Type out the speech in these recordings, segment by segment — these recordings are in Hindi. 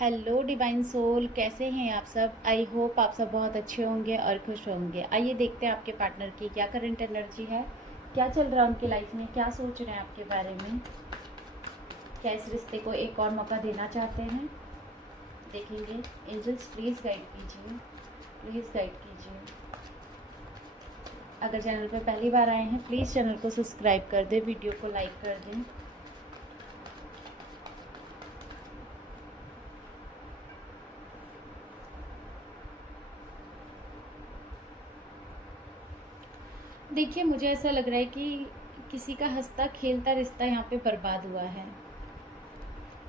हेलो डिवाइन सोल, कैसे हैं आप सब। आई होप आप सब बहुत अच्छे होंगे और खुश होंगे। आइए देखते हैं आपके पार्टनर की क्या करंट एनर्जी है, क्या चल रहा है उनकी लाइफ में, क्या सोच रहे हैं आपके बारे में, क्या इस रिश्ते को एक और मौका देना चाहते हैं। देखेंगे। एंजल्स प्लीज़ गाइड कीजिए, प्लीज़ गाइड कीजिए। अगर चैनल पर पहली बार आए हैं प्लीज़ चैनल को सब्सक्राइब कर दें, वीडियो को लाइक कर दें। देखिए, मुझे ऐसा लग रहा है कि किसी का हंसता खेलता रिश्ता यहाँ पे बर्बाद हुआ है,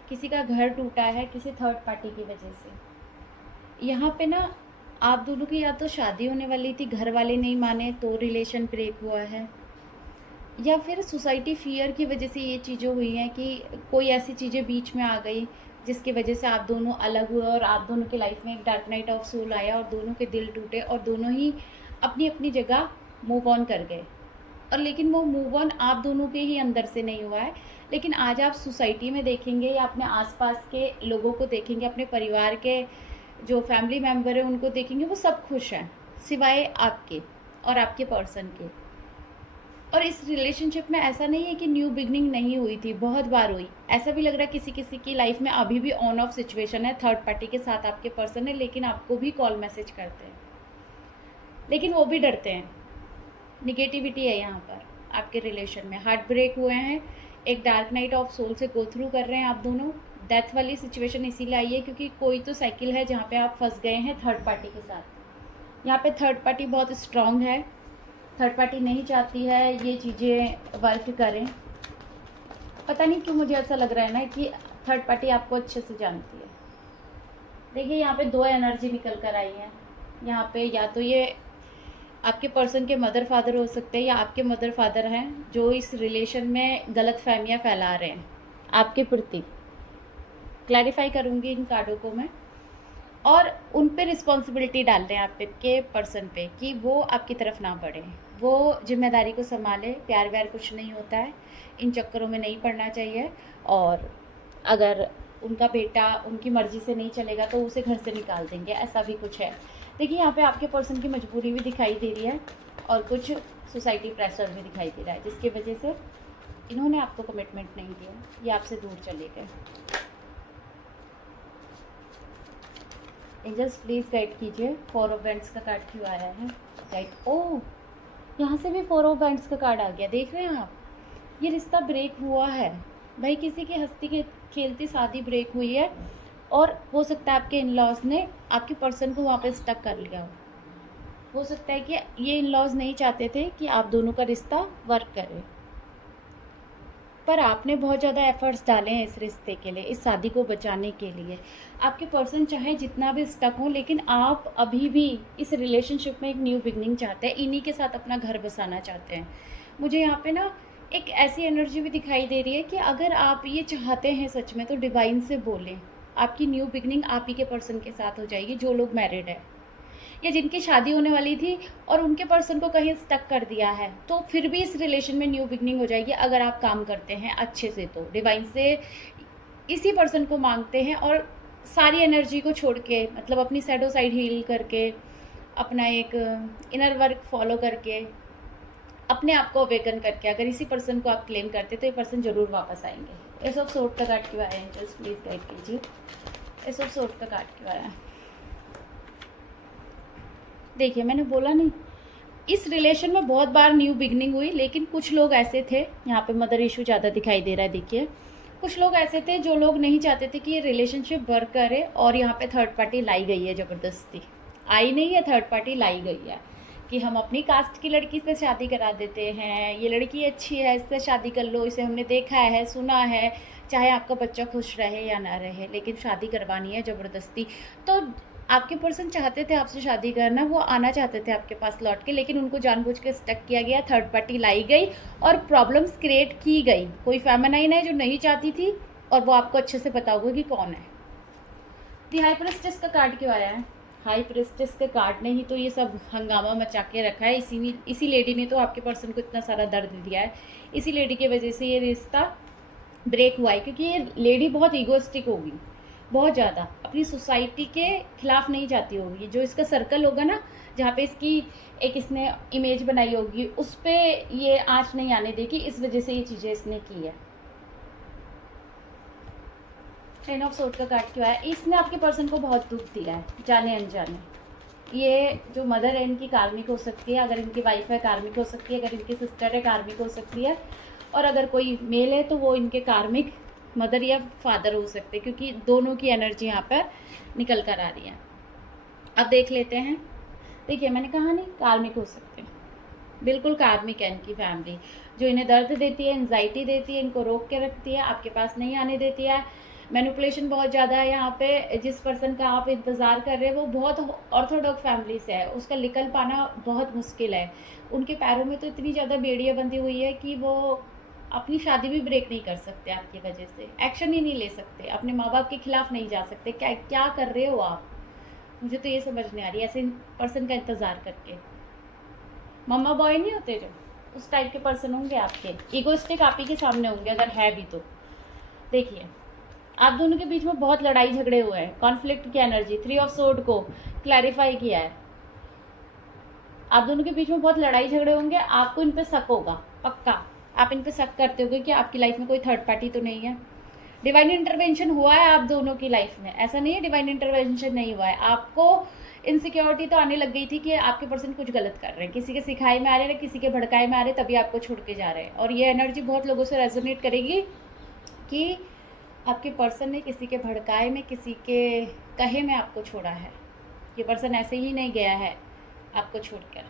किसी का घर टूटा है किसी थर्ड पार्टी की वजह से। यहाँ पे ना आप दोनों की या तो शादी होने वाली थी, घर वाले नहीं माने तो रिलेशन ब्रेक हुआ है, या फिर सोसाइटी फियर की वजह से ये चीज़ें हुई हैं कि कोई ऐसी चीज़ें बीच में आ गई जिसकी वजह से आप दोनों अलग हुए और आप दोनों की लाइफ में एक डार्क नाइट ऑफ सोल आया और दोनों के दिल टूटे और दोनों ही अपनी अपनी जगह मूव ऑन कर गए। और लेकिन वो मूव ऑन आप दोनों के ही अंदर से नहीं हुआ है। लेकिन आज आप सोसाइटी में देखेंगे या अपने आसपास के लोगों को देखेंगे, अपने परिवार के जो फैमिली मेम्बर हैं उनको देखेंगे, वो सब खुश हैं सिवाय आपके और आपके पर्सन के। और इस रिलेशनशिप में ऐसा नहीं है कि न्यू बिगनिंग नहीं हुई थी, बहुत बार हुई। ऐसा भी लग रहा है किसी किसी की लाइफ में अभी भी ऑन ऑफ सिचुएशन है, थर्ड पार्टी के साथ आपके पर्सन है, लेकिन आपको भी कॉल मैसेज करते हैं, लेकिन वो भी डरते हैं। निगेटिविटी है यहाँ पर आपके रिलेशन में, हार्ट ब्रेक हुए हैं, एक डार्क नाइट ऑफ सोल से गो थ्रू कर रहे हैं आप दोनों। डेथ वाली सिचुएशन इसीलिए आई है क्योंकि कोई तो साइकिल है जहाँ पे आप फंस गए हैं थर्ड पार्टी के साथ। यहाँ पे थर्ड पार्टी बहुत स्ट्रांग है, थर्ड पार्टी नहीं चाहती है ये चीज़ें वर्क करें। पता नहीं क्यों मुझे ऐसा लग रहा है ना कि थर्ड पार्टी आपको अच्छे से जानती है। देखिए, यहाँ पे दो एनर्जी निकल कर आई है। यहाँ पे या तो ये आपके पर्सन के मदर फादर हो सकते हैं या आपके मदर फादर हैं जो इस रिलेशन में गलत फहमियाँ फैला रहे हैं आपके प्रति। क्लैरिफाई करूँगी इन कार्डों को मैं, और उन पे रिस्पॉन्सिबिलिटी डाल रहे हैं आपके पर्सन पे कि वो आपकी तरफ ना बढ़े, वो जिम्मेदारी को संभाले। प्यार व्यार कुछ नहीं होता है, इन चक्करों में नहीं पड़ना चाहिए। और अगर उनका बेटा उनकी मर्ज़ी से नहीं चलेगा तो उसे घर से निकाल देंगे, ऐसा भी कुछ है। देखिए, यहाँ पे आपके पर्सन की मजबूरी भी दिखाई दे रही है और कुछ सोसाइटी प्रेशर भी दिखाई दे रहा है जिसकी वजह से इन्होंने आपको कमिटमेंट नहीं दिया, ये आपसे दूर चले गए। एंजल्स प्लीज़ गाइड कीजिए, 4 ऑफ बैंड्स का कार्ड क्यों आया है। गाइड, ओह, यहाँ से भी 4 ऑफ बैंड्स का कार्ड आ गया। देख रहे हैं आप, ये रिश्ता ब्रेक हुआ है भाई, किसी की हंसती खेलती शादी ब्रेक हुई है और हो सकता है आपके इन लॉज ने आपके पर्सन को वहाँ पे स्टक कर लिया हो सकता है कि ये इन लॉज नहीं चाहते थे कि आप दोनों का रिश्ता वर्क करे, पर आपने बहुत ज़्यादा एफर्ट्स डाले हैं इस रिश्ते के लिए, इस शादी को बचाने के लिए। आपके पर्सन चाहे जितना भी स्टक हो, लेकिन आप अभी भी इस रिलेशनशिप में एक न्यू बिगनिंग चाहते हैं, इन्हीं के साथ अपना घर बसाना चाहते हैं। मुझे यहाँ पे ना एक ऐसी एनर्जी भी दिखाई दे रही है कि अगर आप ये चाहते हैं सच में तो डिवाइन से बोलें, आपकी न्यू बिगनिंग आप ही के पर्सन के साथ हो जाएगी। जो लोग मैरिड है या जिनकी शादी होने वाली थी और उनके पर्सन को कहीं स्टक कर दिया है, तो फिर भी इस रिलेशन में न्यू बिगनिंग हो जाएगी अगर आप काम करते हैं अच्छे से। तो डिवाइन से इसी पर्सन को मांगते हैं और सारी एनर्जी को छोड़ के, मतलब अपनी शैडो साइड हील करके, अपना एक इनर वर्क फॉलो करके, अपने आप को अवेकन करके अगर इसी पर्सन को आप क्लेम करते तो ये पर्सन ज़रूर वापस आएंगे। एस ऑफ सोर्ड का कार्ड क्यों आया है एंजल्स, प्लीज़ गाइड कीजिए। एस ऑफ सोर्ड का कार्ड क्यों आया है। देखिए, मैंने बोला नहीं, इस रिलेशन में बहुत बार न्यू बिगनिंग हुई, लेकिन कुछ लोग ऐसे थे, यहाँ पे मदर इशू ज़्यादा दिखाई दे रहा है। देखिए, कुछ लोग ऐसे थे जो लोग नहीं चाहते थे कि ये रिलेशनशिप वर्क करे और यहाँ पे थर्ड पार्टी लाई गई है, ज़बरदस्ती आई नहीं है, थर्ड पार्टी लाई गई है कि हम अपनी कास्ट की लड़की से शादी करा देते हैं, ये लड़की अच्छी है इससे शादी कर लो, इसे हमने देखा है सुना है, चाहे आपका बच्चा खुश रहे या ना रहे, लेकिन शादी करवानी है ज़बरदस्ती। तो आपके पर्सन चाहते थे आपसे शादी करना, वो आना चाहते थे आपके पास लौट के, लेकिन उनको जानबूझ के स्टक किया गया, थर्ड पार्टी लाई गई और प्रॉब्लम्स क्रिएट की गई। कोई फेमिनाइन है जो नहीं चाहती थी और वो आपको अच्छे से पता होगा कि कौन है। दी हाई प्रिस्टेस का कार्ड क्यों आया है। हाई प्रिस्टेस के कार्ड ने ही तो ये सब हंगामा मचा के रखा है। इसी लेडी ने तो आपके पर्सन को इतना सारा दर्द दिया है, इसी लेडी की वजह से ये रिश्ता ब्रेक हुआ है, क्योंकि ये लेडी बहुत ईगोइस्टिक होगी, बहुत ज़्यादा अपनी सोसाइटी के खिलाफ नहीं जाती होगी। जो इसका सर्कल होगा ना, जहाँ पे इसकी एक इसने इमेज बनाई होगी, उस पर ये आँच नहीं आने देगी। इस वजह से ये चीज़ें इसने की है। 10 ऑफ सोर्ड का कार्ड क्यों है? इसने आपके पर्सन को बहुत दुख दिया है, जाने अनजाने। ये जो मदर है इनकी कार्मिक हो सकती है, अगर इनकी वाइफ है कार्मिक हो सकती है, अगर इनकी सिस्टर है कार्मिक हो सकती है, और अगर कोई मेल है तो वो इनके कार्मिक मदर या फादर हो सकते हैं, क्योंकि दोनों की एनर्जी यहाँ पर निकल कर आ रही है। अब देख लेते हैं। देखिए, मैंने कहा नहीं, कार्मिक हो सकते हैं, बिल्कुल कार्मिक है इनकी फैमिली, जो इन्हें दर्द देती है, एंजाइटी देती है, इनको रोक के रखती है, आपके पास नहीं आने देती है। मैनिपुलेशन बहुत ज़्यादा है यहाँ पे। जिस पर्सन का आप इंतज़ार कर रहे हैं वो बहुत ऑर्थोडॉक्स फैमिली से है, उसका निकल पाना बहुत मुश्किल है। उनके पैरों में तो इतनी ज़्यादा बेड़ियाँ बंधी हुई है कि वो अपनी शादी भी ब्रेक नहीं कर सकते आपकी वजह से, एक्शन ही नहीं ले सकते, अपने माँ बाप के खिलाफ नहीं जा सकते। क्या क्या कर रहे हो आप? मुझे तो ये समझ नहीं आ रही ऐसे पर्सन का इंतज़ार करके। मम्मा बॉय नहीं होते जो, उस टाइप के पर्सन होंगे आपके, ईगोइस्टिक आप ही के सामने होंगे अगर है भी तो। देखिए, आप दोनों के बीच में बहुत लड़ाई झगड़े हुए हैं, कॉन्फ्लिक्ट की एनर्जी 3 ऑफ सोर्ड को क्लैरिफाई किया है। आप दोनों के बीच में बहुत लड़ाई झगड़े होंगे, आपको इन पे शक होगा पक्का। आप इन पे शक करते होगे कि आपकी लाइफ में कोई थर्ड पार्टी तो नहीं है। डिवाइन इंटरवेंशन हुआ है आप दोनों की लाइफ में, ऐसा नहीं है डिवाइन इंटरवेंशन नहीं हुआ है। आपको इनसिक्योरिटी तो आने लग गई थी कि आपके पर्सन कुछ गलत कर रहे हैं, किसी के सिखाए में आ रहे हैं, किसी के भड़काए में आ रहे हैं, तभी आपको छोड़ के जा रहे हैं। और ये एनर्जी बहुत लोगों से रेजोनेट करेगी कि आपके पर्सन ने किसी के भड़काए में, किसी के कहे में आपको छोड़ा है। ये पर्सन ऐसे ही नहीं गया है आपको छोड़कर।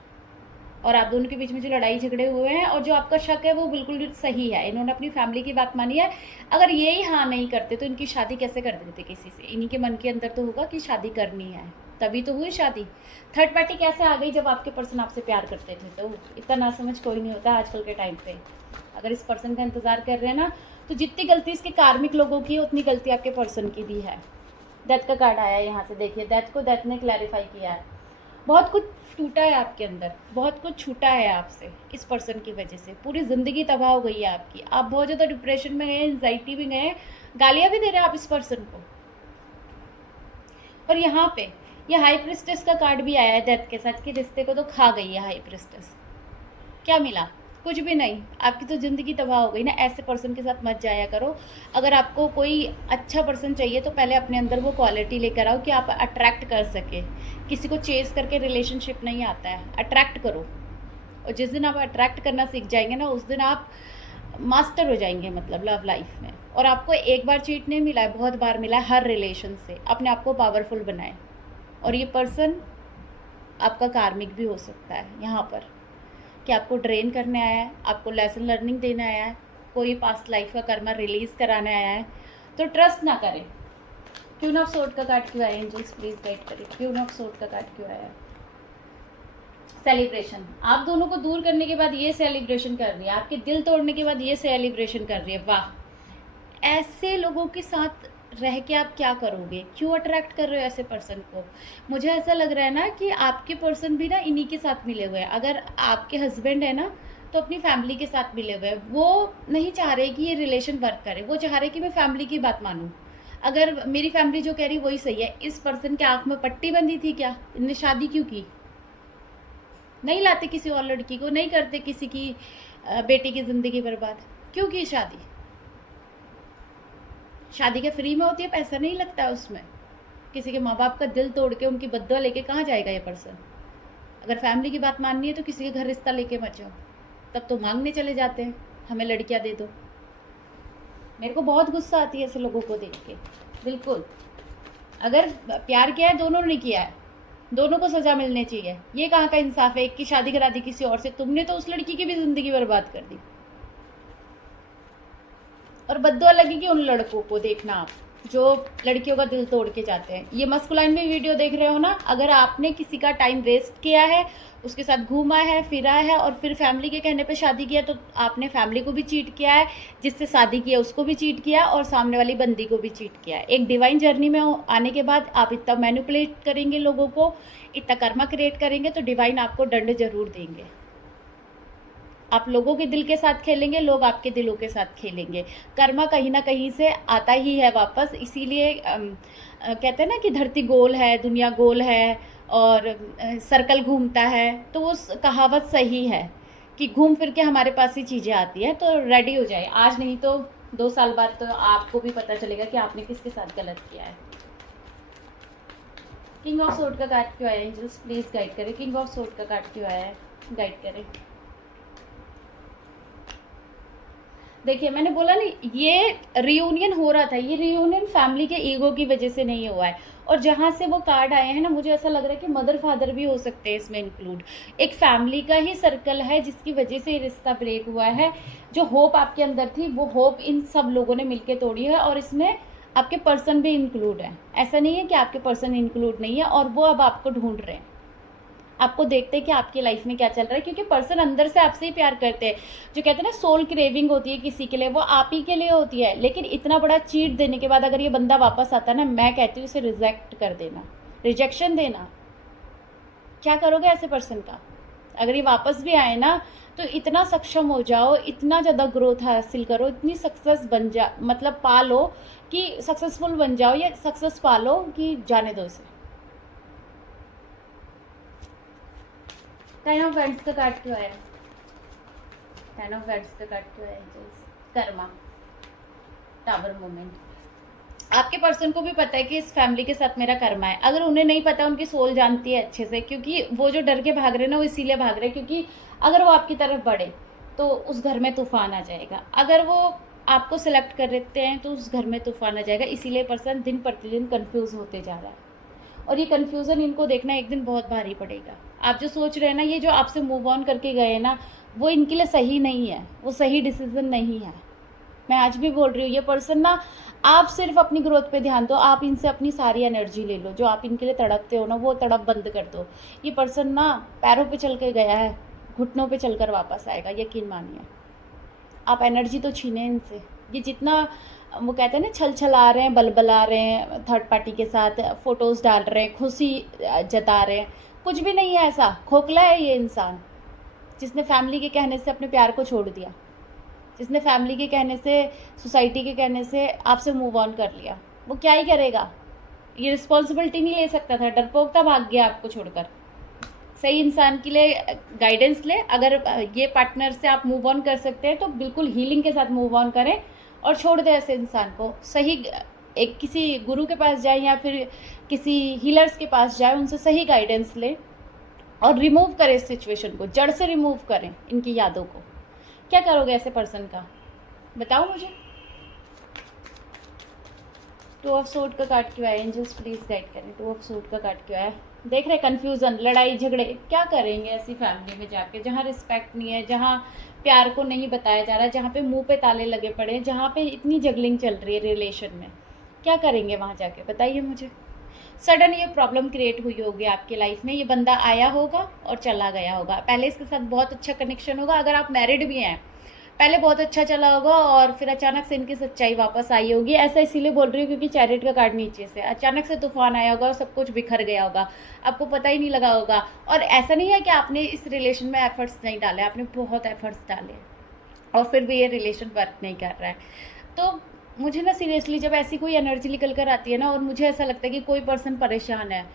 और आप दोनों के बीच में जो लड़ाई झगड़े हुए हैं और जो आपका शक है वो बिल्कुल सही है। इन्होंने अपनी फैमिली की बात मानी है। अगर ये ही हाँ नहीं करते तो इनकी शादी कैसे कर देते किसी से? इन्हीं के मन के अंदर तो होगा कि शादी करनी है, तभी तो हुई शादी। थर्ड पार्टी कैसे आ गई? जब आपके पर्सन आपसे प्यार करते थे। तो इतना ना समझ कोई नहीं होता आजकल के टाइम पे। अगर इस पर्सन का इंतज़ार कर रहे हैं ना, तो जितनी गलती इसके कार्मिक लोगों की है उतनी गलती आपके पर्सन की भी है। डेथ का कार्ड आया है यहाँ से, देखिए डेथ को डेथ ने क्लैरिफाई किया है। बहुत कुछ टूटा है आपके अंदर, बहुत कुछ छूटा है आपसे इस पर्सन की वजह से। पूरी ज़िंदगी तबाह हो गई है आपकी। आप बहुत ज़्यादा डिप्रेशन में गए, एंजाइटी भी गए, गालियाँ भी दे रहे हैं आप इस पर्सन को। और यहाँ पे ये हाई प्रिस्टेस का कार्ड भी आया है डेथ के साथ कि रिश्ते को तो खा गई है हाई प्रिस्टेस। क्या मिला? कुछ भी नहीं। आपकी तो ज़िंदगी तबाह हो गई ना। ऐसे पर्सन के साथ मत जाया करो। अगर आपको कोई अच्छा पर्सन चाहिए तो पहले अपने अंदर वो क्वालिटी लेकर आओ कि आप अट्रैक्ट कर सके। किसी को चेस करके रिलेशनशिप नहीं आता है, अट्रैक्ट करो। और जिस दिन आप अट्रैक्ट करना सीख जाएंगे ना, उस दिन आप मास्टर हो जाएंगे, मतलब लव लाइफ में। और आपको एक बार चीट नहीं मिला है, बहुत बार मिला है हर रिलेशन से। अपने आप को पावरफुल बनाए। और ये पर्सन आपका कार्मिक भी हो सकता है यहाँ पर, कि आपको ड्रेन करने आया है, आपको लेसन लर्निंग देने आया है, कोई पास्ट लाइफ का कर्मा रिलीज़ कराने आया है। तो ट्रस्ट ना करें। क्वीन ऑफ सोर्ड का कार्ड क्यों आया? एंजल्स प्लीज गाइड करें। क्वीन ऑफ सोर्ड का कार्ड क्यों आया? सेलिब्रेशन। आप दोनों को दूर करने के बाद ये सेलिब्रेशन कर रही है, आपके दिल तोड़ने के बाद ये सेलिब्रेशन कर रही है। वाह! ऐसे लोगों के साथ रह के आप क्या करोगे? क्यों अट्रैक्ट कर रहे हो ऐसे पर्सन को? मुझे ऐसा लग रहा है ना कि आपके पर्सन भी ना इन्हीं के साथ मिले हुए हैं। अगर आपके हस्बैंड है ना, तो अपनी फैमिली के साथ मिले हुए हैं। वो नहीं चाह रहे कि ये रिलेशन वर्क करे, वो चाह रहे कि मैं फैमिली की बात मानूं। अगर मेरी फैमिली जो कह रही वही सही है। इस पर्सन के आँख में पट्टी बंधी थी क्या? इनने शादी क्यों की? नहीं लाते किसी और लड़की को, नहीं करते किसी की बेटी की ज़िंदगी बर्बाद। क्यों की शादी? शादी क्या फ्री में होती है? पैसा नहीं लगता है उसमें। किसी के माँ बाप का दिल तोड़ के उनकी बद्दुआ लेके कहाँ जाएगा ये पर्सन? अगर फैमिली की बात माननी है तो किसी के घर रिश्ता लेके मत जाओ, तब तो मांगने चले जाते हैं हमें लड़कियाँ दे दो। मेरे को बहुत गुस्सा आती है ऐसे लोगों को देख के। बिल्कुल, अगर प्यार किया है दोनों ने किया है, दोनों को सज़ा मिलनी चाहिए। ये कहाँ का इंसाफ है? एक की शादी करा दी किसी और से, तुमने तो उस लड़की की भी ज़िंदगी बर्बाद कर दी। और बद्दुआ लगेगी उन लड़कों को, देखना आप जो लड़कियों का दिल तोड़ के जाते हैं। ये मस्कुलाइन में वीडियो देख रहे हो ना, अगर आपने किसी का टाइम वेस्ट किया है, उसके साथ घूमा है, फिरा है और फिर फैमिली के कहने पे शादी किया, तो आपने फैमिली को भी चीट किया है, जिससे शादी किया उसको भी चीट किया और सामने वाली बंदी को भी चीट किया है। एक डिवाइन जर्नी में आने के बाद आप इतना मैनिपुलेट करेंगे लोगों को, इतना कर्मा क्रिएट करेंगे, तो डिवाइन आपको दंड जरूर देंगे। आप लोगों के दिल के साथ खेलेंगे, लोग आपके दिलों के साथ खेलेंगे। कर्मा कहीं ना कहीं से आता ही है वापस, इसीलिए कहते हैं ना कि धरती गोल है, दुनिया गोल है और सर्कल घूमता है, तो वो कहावत सही है कि घूम फिर के हमारे पास ही चीज़ें आती हैं। तो रेडी हो जाए, आज नहीं तो 2 साल बाद तो आपको भी पता चलेगा कि आपने किसके साथ गलत किया है। किंग ऑफ सोर्ड का कार्ड क्यों आया एंजल्स, प्लीज़ गाइड करें। किंग ऑफ सोर्ड का कार्ड क्यों आया है, गाइड करें। देखिए मैंने बोला नहीं, ये रियूनियन हो रहा था, ये रियूनियन फैमिली के ईगो की वजह से नहीं हुआ है। और जहाँ से वो कार्ड आए हैं ना, मुझे ऐसा लग रहा है कि मदर फादर भी हो सकते हैं इसमें इंक्लूड। एक फैमिली का ही सर्कल है जिसकी वजह से ये रिश्ता ब्रेक हुआ है। जो होप आपके अंदर थी, वो होप इन सब लोगों ने मिलकर तोड़ी है, और इसमें आपके पर्सन भी इंक्लूड है। ऐसा नहीं है कि आपके पर्सन इंक्लूड नहीं है, और वो अब आपको ढूंढ रहे हैं, आपको देखते हैं कि आपकी लाइफ में क्या चल रहा है, क्योंकि पर्सन अंदर से आपसे ही प्यार करते हैं। जो कहते हैं ना सोल क्रेविंग होती है किसी के लिए, वो आप ही के लिए होती है। लेकिन इतना बड़ा चीट देने के बाद अगर ये बंदा वापस आता है ना, मैं कहती हूँ इसे रिजेक्ट कर देना, रिजेक्शन देना। क्या करोगे ऐसे पर्सन का? अगर ये वापस भी आए ना, तो इतना सक्षम हो जाओ, इतना ज़्यादा ग्रोथ हासिल करो, इतनी सक्सेस बन जा, मतलब पा लो कि सक्सेसफुल बन जाओ, या सक्सेस पा लो कि जाने दो इसे। टेन ऑफ वैंड्स का कार्ड क्यों आया? टेन ऑफ वैंड्स का कार्ड क्यों आया? Karma, tower moment. आपके पर्सन को भी पता है कि इस फैमिली के साथ मेरा कर्मा है। अगर उन्हें नहीं पता, उनकी सोल जानती है अच्छे से, क्योंकि वो जो डर के भाग रहे हैं ना, वो इसीलिए भाग रहे हैं क्योंकि अगर वो आपकी तरफ बढ़े तो उस घर में तूफान आ जाएगा। अगर वो आपको सिलेक्ट कर लेते हैं तो उस घर में तूफान आ जाएगा। इसीलिए पर्सन दिन प्रतिदिन कन्फ्यूज़ होते जा रहा है, और ये कन्फ्यूज़न इनको देखना एक दिन बहुत भारी पड़ेगा। आप जो सोच रहे हैं ना, ये जो आपसे मूव ऑन करके गए ना, वो इनके लिए सही नहीं है, वो सही डिसीजन नहीं है। मैं आज भी बोल रही हूँ, ये पर्सन ना, आप सिर्फ अपनी ग्रोथ पे ध्यान दो, आप इनसे अपनी सारी एनर्जी ले लो। जो आप इनके लिए तड़पते हो ना, वो तड़प बंद कर दो। ये पर्सन ना पैरों पे चल के गया है, घुटनों पे चलकर वापस आएगा, यकीन मानिए। आप एनर्जी तो छीने इनसे। ये जितना वो कहते हैं ना, छल छला रहे हैं, बलबला रहे हैं, थर्ड पार्टी के साथ फ़ोटोज़ डाल रहे हैं, खुशी जता रहे हैं, कुछ भी नहीं है ऐसा। खोखला है ये इंसान, जिसने फैमिली के कहने से अपने प्यार को छोड़ दिया, जिसने फैमिली के कहने से, सोसाइटी के कहने से आपसे मूव ऑन कर लिया। वो क्या ही करेगा? ये रिस्पॉन्सिबिलिटी नहीं ले सकता था, डरपोक था, भाग गया आपको छोड़कर। सही इंसान के लिए गाइडेंस ले। अगर ये पार्टनर से आप मूव ऑन कर सकते हैं तो बिल्कुल हीलिंग के साथ मूव ऑन करें, और छोड़ दें ऐसे इंसान को। सही एक किसी गुरु के पास जाए या फिर किसी हीलर्स के पास जाए, उनसे सही गाइडेंस लें और रिमूव करें इस सिचुएशन को, जड़ से रिमूव करें इनकी यादों को। क्या करोगे ऐसे पर्सन का, बताओ मुझे। टू ऑफ सोर्ड का कार्ड क्यों आया एंजल्स, प्लीज़ गाइड करें। टू ऑफ सोर्ड का कार्ड क्यों आया? देख रहे कन्फ्यूज़न, लड़ाई झगड़े। क्या करेंगे ऐसी फैमिली में जाके, जहाँ रिस्पेक्ट नहीं है, जहाँ प्यार को नहीं बताया जा रहा है, जहाँ पे मुंह पे ताले लगे पड़े हैं, जहाँ पे इतनी जगलिंग चल रही है रिलेशन में। क्या करेंगे वहाँ जाके, बताइए मुझे। सडन ये प्रॉब्लम क्रिएट हुई होगी आपकी लाइफ में। ये बंदा आया होगा और चला गया होगा। पहले इसके साथ बहुत अच्छा कनेक्शन होगा, अगर आप मैरिड भी हैं, पहले बहुत अच्छा चला होगा और फिर अचानक से इनकी सच्चाई वापस आई होगी। ऐसा इसीलिए बोल रही हूँ क्योंकि चैरिट का कार्ड नीचे से, अचानक से तूफान आया होगा और सब कुछ बिखर गया होगा, आपको पता ही नहीं लगा होगा। और ऐसा नहीं है कि आपने इस रिलेशन में एफर्ट्स नहीं डाले, आपने बहुत एफर्ट्स डाले और फिर भी ये रिलेशन वर्क नहीं कर रहा है। तो मुझे ना सीरियसली जब ऐसी कोई एनर्जी निकल कर आती है ना, और मुझे ऐसा लगता है कि कोई पर्सन परेशान है,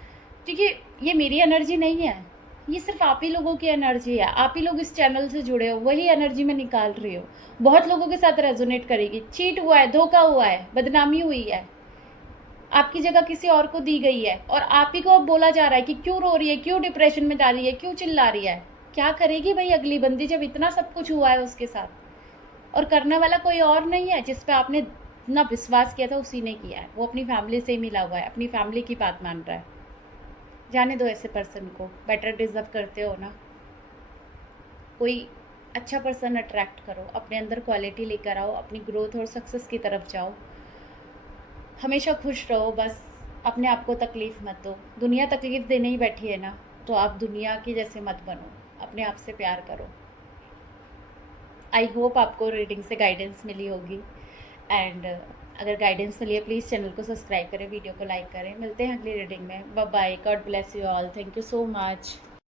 क्योंकि ये मेरी एनर्जी नहीं है, ये सिर्फ आप ही लोगों की एनर्जी है। आप ही लोग इस चैनल से जुड़े हो, वही एनर्जी में निकाल रही हो। बहुत लोगों के साथ रेजोनेट करेगी। चीट हुआ है, धोखा हुआ है, बदनामी हुई है, आपकी जगह किसी और को दी गई है, और आप ही को अब बोला जा रहा है कि क्यों रो रही है, क्यों डिप्रेशन में जा रही है, क्यों चिल्ला रही है। क्या करेगी भाई अगली बंदी, जब इतना सब कुछ हुआ है उसके साथ, और करने वाला कोई और नहीं है। जिस पे आपने इतना विश्वास किया था उसी ने किया है। वो अपनी फैमिली से ही मिला हुआ है, अपनी फैमिली की बात मान रहा है। जाने दो ऐसे पर्सन को, बेटर डिजर्व करते हो ना। कोई अच्छा पर्सन अट्रैक्ट करो, अपने अंदर क्वालिटी लेकर आओ, अपनी ग्रोथ और सक्सेस की तरफ जाओ। हमेशा खुश रहो, बस अपने आप को तकलीफ़ मत दो। दुनिया तकलीफ़ देने ही बैठी है ना, तो आप दुनिया की जैसे मत बनो, अपने आप से प्यार करो। आई होप आपको रीडिंग से गाइडेंस मिली होगी, एंड अगर गाइडेंस मिली है प्लीज़ चैनल को सब्सक्राइब करें, वीडियो को लाइक करें। मिलते हैं अगली रीडिंग में। Bye bye, God bless you all, thank you so much.